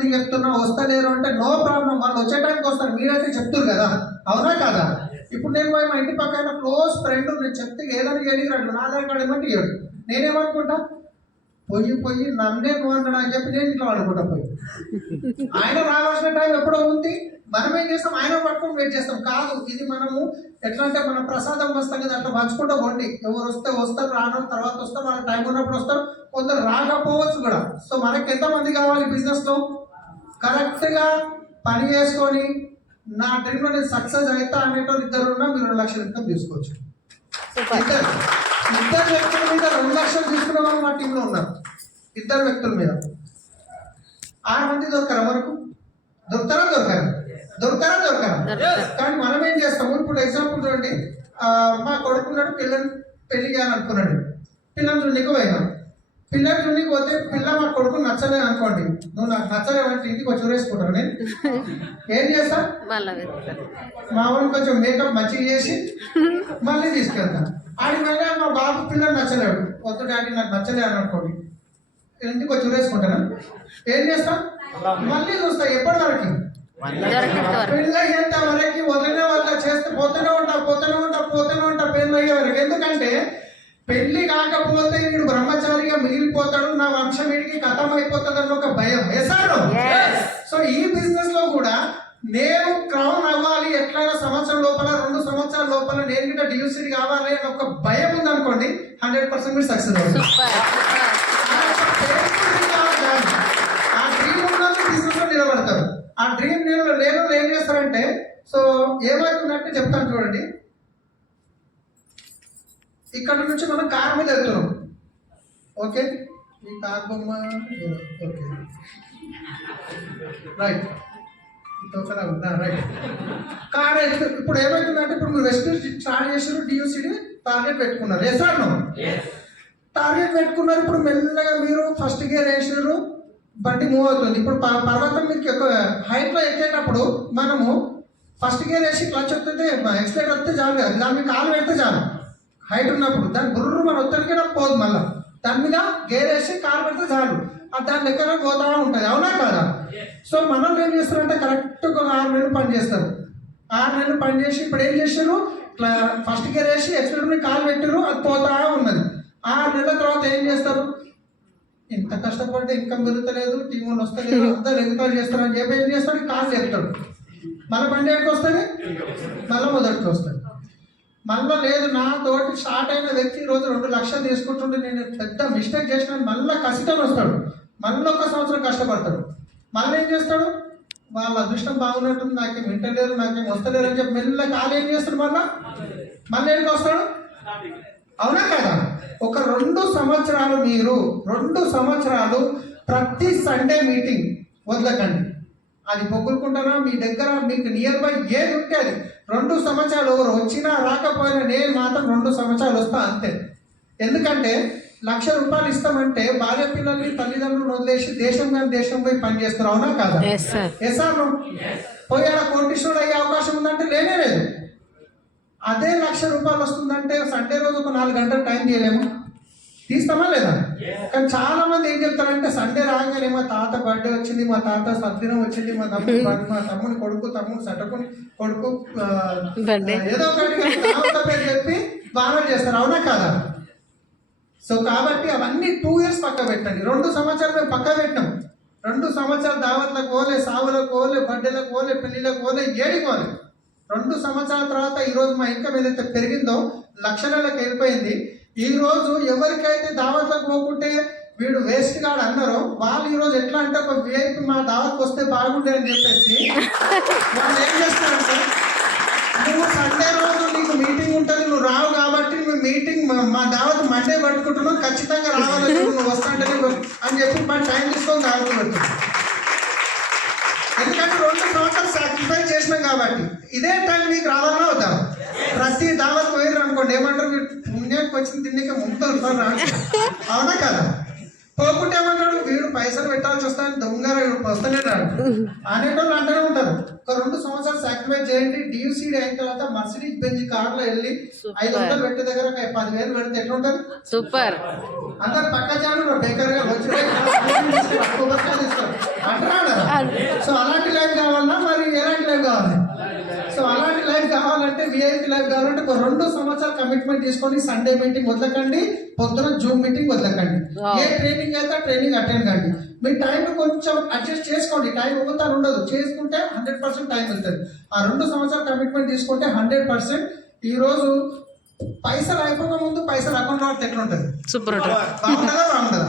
మందికి చెప్తున్నా వస్తలేరు అంటే నో ప్రాబ్లం. వాళ్ళు వచ్చే టైంకి వస్తారు. మీరైతే చెప్తారు కదా. అవునా కదా? ఇప్పుడు నేను మా ఇంటి పక్కన క్లోజ్ ఫ్రెండ్ నేను చెప్తే ఏదైనా చేయగలడు నా ఆధార్ కార్డు ఏమంటే ఇవ్వడు నేనేమనుకుంటా? పోయి పోయి నన్నే పోన్నాడు అని చెప్పి నేను ఇట్లా అనుకుంటా పోయి. ఆయన రావాల్సిన టైం ఎప్పుడో ఉంది. మనం ఏం చేస్తాం? ఆయన పట్టుకొని వెయిట్ చేస్తాం. కాదు ఇది మనము ఎట్లా అంటే మన ప్రసాదం వస్తాం కదా అట్లా పంచుకుంటా పోండి. ఎవరు వస్తే వస్తారు రాను తర్వాత వస్తారు మన టైం ఉన్నప్పుడు వస్తారు. కొందరు రాకపోవచ్చు కూడా. సో మనకి ఎంతమంది కావాలి బిజినెస్ లో కరెక్ట్గా పని చేసుకొని నా డ్రీమ్లో నేను సక్సెస్ అవుతా అనేటోళ్ళు ఇద్దరు ఉన్నా మీరు రెండు లక్షల ఇన్కమ్ తీసుకోవచ్చు. ఇద్దరు ఇద్దరు వ్యక్తుల మీద రెండు లక్షలు తీసుకున్న వాళ్ళు మా టీంలో ఉన్నారు. ఇద్దరు వ్యక్తుల మీద. ఆరు మంది దొరకరా మనకు దొరుకుతారా దొరకరా? దొరుకుతారా దొరకరా. కానీ మనం ఏం చేస్తాము? ఇప్పుడు ఎగ్జాంపుల్ చూడండి. మా కొడుకున్నాడు పిల్లని పెళ్ళి చేయాలనుకున్నాడు. పిల్లని చూడనికి పోయినా పిల్లని చూడనికి పోతే పిల్ల మా కొడుకు నచ్చలేదు అనుకోండి. నువ్వు నాకు నచ్చలేవంటే ఇంటికి వచ్చి ఊరేసుకుంటావు నేను? ఏం చేస్తా? మా వాడిని కొంచెం మేకప్ మంచిగా చేసి మళ్ళీ తీసుకెళ్తాను ఆడి మళ్ళీ మా బాబు పిల్లలు నచ్చలేడు. వద్దు డాడీ నాకు నచ్చలేదు అని అనుకోండి. ఇంటికి వచ్చి వేసుకుంటాను ఏం చేస్తాం? మళ్ళీ చూస్తా ఎప్పటి వరకు? పెళ్ళి అయ్యేంత వరకు వదిలే వల్ల చేస్తే పోతూనే ఉంటా పోతూనే ఉంటా పోతూనే ఉంటా పెళ్ళి అయ్యే వరకు. ఎందుకంటే పెళ్ళి కాకపోతే వీడు బ్రహ్మచారిగా మిగిలిపోతాడు నా వంశం వీడికి కథం అయిపోతుంది అన్న ఒక భయం. Yes. సో ఈ బిజినెస్లో కూడా నేను క్రౌన్ అవ్వాలి ఎట్లయినా సంవత్సరం లోపల రెండు సంవత్సరాల లోపల నేను కూడా డియూసీ కావాలి అని ఒక భయం ఉంది అనుకోండి హండ్రెడ్ పర్సెంట్ మీరు సక్సెస్ అవుతుంది ఆ డ్రీమ్ ఉన్నది బిజినెస్లో నిలబడతారు. ఆ డ్రీమ్ నేను నేను ఏం చేస్తారంటే సో ఏమవుతుందంటే చెప్తాను చూడండి. ఇక్కడ నుంచి మనం కార్ మీద వెళ్తున్నాం. ఓకే? ఈ కార్ బొమ్మ ఓకే. రైట్ ఒకలా ఉందా? రైట్ కార్ ఇప్పుడు ఏమవుతుందంటే ఇప్పుడు మీరు వెస్ట్ స్టార్ట్ చేసారు డియూసీని టార్గెట్ పెట్టుకున్నారు. ఎస్ ఆర్ నో టార్గెట్ పెట్టుకున్నారు ఇప్పుడు మెల్లగా మీరు ఫస్ట్ గేర్ వేసారు బండి మూవ్ అవుతుంది. ఇప్పుడు పర్వతం మీదకి ఒక హైట్లో ఎక్కేటప్పుడు మనము ఫస్ట్ గేర్ వేసి క్లచ్ వస్తుంది ఎక్స్లైట్ వస్తే చాలు కదా. దాని కాలు పెడితే చాలు. హైట్ ఉన్నప్పుడు దాని బుర్రు మన ఒత్తిడికి పోదు మళ్ళా. దాని మీద గేర్ వేసి కాలు పెడితే చాలు. అది దాని దగ్గర పోతా ఉంటుంది. అవునా కాదా? సో మనం ఏం చేస్తారంటే కరెక్ట్ ఒక ఆరు నెలలు పని చేస్తారు. ఆరు నెలలు పని చేసి ఇప్పుడు ఏం చేశారు ఇట్లా ఫస్ట్ గేర్ వేసి ఎక్స్లైట్ మీద కాలు పెట్టారు అది పోతా ఉన్నది. ఆరు నెలల తర్వాత ఏం చేస్తారు? ఇంత కష్టపడితే ఇన్కమ్ పెరుగుతలేదు టీం వాళ్ళు వస్తలేదు అందరు ఎంకరేజ్ చేస్తారు. అని చెప్పి ఏం చేస్తాడు? కాలు చెప్తాడు మళ్ళీ బండి ఎక్కడికి వస్తుంది? మళ్ళీ మొదటికి వస్తుంది. మళ్ళీ లేదు నా తోటి స్టార్ట్ అయిన వ్యక్తి రోజు రెండు లక్షలు తీసుకుంటుంటే నేను పెద్ద మిస్టేక్ చేసిన మళ్ళీ కసితం వస్తాడు. మళ్ళీ ఒక సంవత్సరం కష్టపడతాడు. మళ్ళీ ఏం చేస్తాడు? వాళ్ళ అదృష్టం బాగున్నట్టుంది నాకేం వింటలేరు నాకేం వస్తలేరు అని చెప్పి మెల్ల కాలు ఏం చేస్తాడు మళ్ళా? మళ్ళీ ఎక్కడికి వస్తాడు? అవునా కదా? ఒక రెండు సంవత్సరాలు మీరు రెండు సంవత్సరాలు ప్రతి సండే మీటింగ్ వదలకండి. అది పొగులుకుంటారా మీ దగ్గర మీకు నియర్ బై ఏది ఉంటే అది. రెండు సంవత్సరాలు ఎవరు వచ్చినా రాకపోయినా నేను మాత్రం రెండు సంవత్సరాలు వస్తా అంతే. ఎందుకంటే లక్ష రూపాయలు ఇస్తామంటే భార్య పిల్లల్ని తల్లిదండ్రులు వదిలేసి దేశం కానీ దేశం పోయి పని చేస్తారు అవునా కాదా? ఎస్ ఆర్ నో పోయి కోటీశ్వరుడు అయ్యే అవకాశం ఉందంటే లేనే లేదు. అదే లక్ష రూపాయలు వస్తుందంటే సండే రోజు ఒక నాలుగు గంటలు టైం తీయలేము తీస్తామా లేదా? కానీ చాలా మంది ఏం చెప్తారంటే సండే రాగానే మా తాత బర్త్డే వచ్చింది మా తాత సద్దినం వచ్చింది మా తమ్ముడు మా తమ్ముని కొడుకు తమ్ముడు సటకుని కొడుకు. ఏదో ఒకటి చెప్పి బాగా చేస్తారు. అవునా కాదా? సో కాబట్టి అవన్నీ టూ ఇయర్స్ పక్క పెట్టండి. రెండు సంవత్సరాలు మేము పక్క పెట్టాం రెండు సంవత్సరాలు దావత్లకు పోలే సావులకు పోలే బర్త్డేలకు పోలే పెళ్ళిలకు పోలే ఏడికి పోలే. రెండు సంవత్సరాల తర్వాత ఈ రోజు మా ఇన్కమ్ ఏదైతే పెరిగిందో లక్షలకు వెళ్ళిపోయింది ఈ రోజు ఎవరికైతే దావత్లకు పోకుంటే వీడు వేస్ట్ గాడు అన్నారు. వాళ్ళు ఈరోజు ఎట్లా అంటే ఒక విఐపి మా దావత్కి వస్తే బాగుండే అని చెప్పేసి వాళ్ళు ఏం చేస్తారంటే నువ్వు సండే రోజు నీకు మీటింగ్ ఉంటుంది నువ్వు రావు కాబట్టి నువ్వు మీటింగ్ మా- మా దావత్ మండే పట్టుకుంటున్నావు ఖచ్చితంగా రావాలని నువ్వు వస్తాంటే అని చెప్పి మా టైం తీసుకొని దావత్ పెడుతున్నావు ఎందుకంటే రెండు సంవత్సరాలు సాక్రిఫైస్ చేసినాం కాబట్టి. ఇదే టైం నీకు రావాలన్నా వద్దా. ప్రతి దావత్ పోయారు అనుకోండి. ఏమంటారు? మీరు పుణ్యానికి వచ్చిన ముంతలు రా అవునా కదా? పోకుంటే ఏమంటాడు వీడు పైసలు పెట్టాల్సి వస్తాయని దొంగ వస్తలే రాడు అనేటోళ్ళు అంటూనే ఉంటారు. ఒక రెండు సంవత్సరాలు సాక్రిఫైస్ చేయండి. డియూసీడీ అయిన తర్వాత మర్సిడీస్ బెంజ్ కార్లో వెళ్ళి ఐదు వందలు పెట్టే దగ్గర పదివేలు పెడితే ఎట్లా ఉంటుంది సూపర్. అందరు పక్క జాను బేకర్గా వచ్చి కావాలంటే ఒక రెండు సంవత్సరాలు కమిట్మెంట్ తీసుకోండి సండే మీటింగ్ వదలకండి పొద్దున జూమ్ మీటింగ్ వదలకండి. ఏ ట్రైనింగ్ అయితే ట్రైనింగ్ అటెండ్ కండి. మీ టైం కొంచెం అడ్జస్ట్ చేసుకోండి. టైం ఒకతాను ఉండదు. చేసుకుంటే హండ్రెడ్ పర్సెంట్ టైం వెళ్తుంది. ఆ రెండు సంవత్సరాలు కమిట్మెంట్ తీసుకుంటే హండ్రెడ్ పర్సెంట్ ఈ రోజు పైసలు అయిపోక ముందు పైసలు అకౌంట్ రావడం ఎట్లా ఉంటుంది సూపర్ ఉంటుంది. బాగుంటుందా బాగుంటుందా